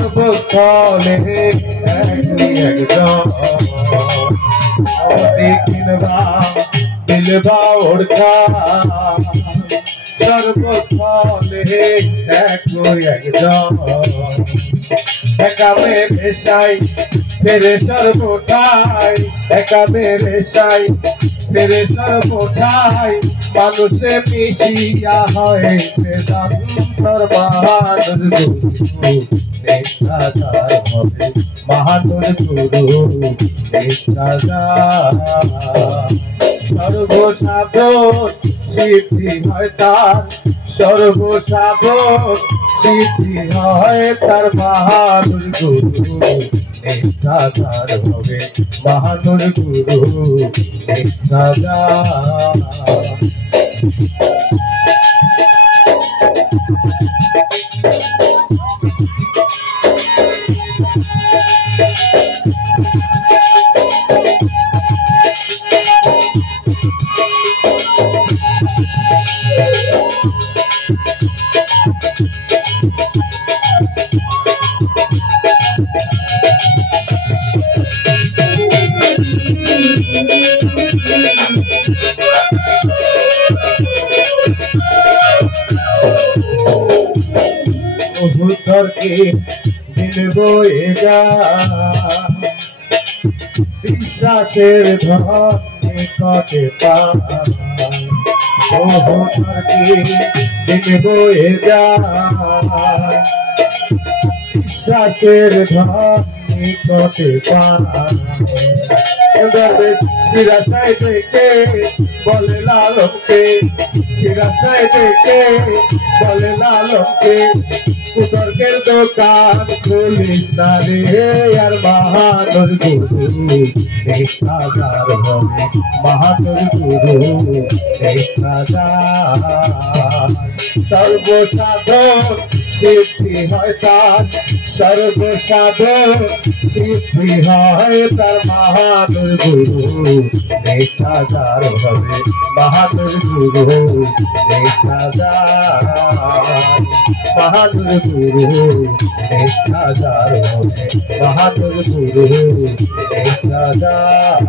সর্বস্থলে একজন কিনবা দিলবা ওড়খা সর্বস্থলে একজন একা মেরে সাই ফেরে সর্বঠাই একা মেরে সাই ফেরে সর্বঠাই মানুষে মিশিয়া হয় বেদান্তর মহানুর গুরু নেশাদার হবে মহানুর গুরু নেশাদার সর্বসাধন সিদ্ধি হয় তার সর্বসাধন সিদ্ধি হয় তার মহানুর গুরু নেশাদার হবে মহানুর গুরু নেশাদার উত্তরকে দিন বয়ে যা বিশ্বাসের ধন নিকটে পা উত্তরকে দিন বয়ে যা বিশ্বাসের ধন নিকটে পা চিরাশায় থেকে বলে লালনকে চিরাশায় থেকে বলে লালনকে কুতর্কের দোকান খুলিস না রে আর মহানুর গুরু নেশাদার হবে মহানুর গুরু নেশাদার সর্বসাধন সিদ্ধি হয় তার সর্বসাধন সিদ্ধি হয় তার মহানুর গুরু নেশাদার হবে মহানুর গুরু নেশাদার মহানুর গুরু নেশাদার হবে মহানুর গুরু নেশাদার।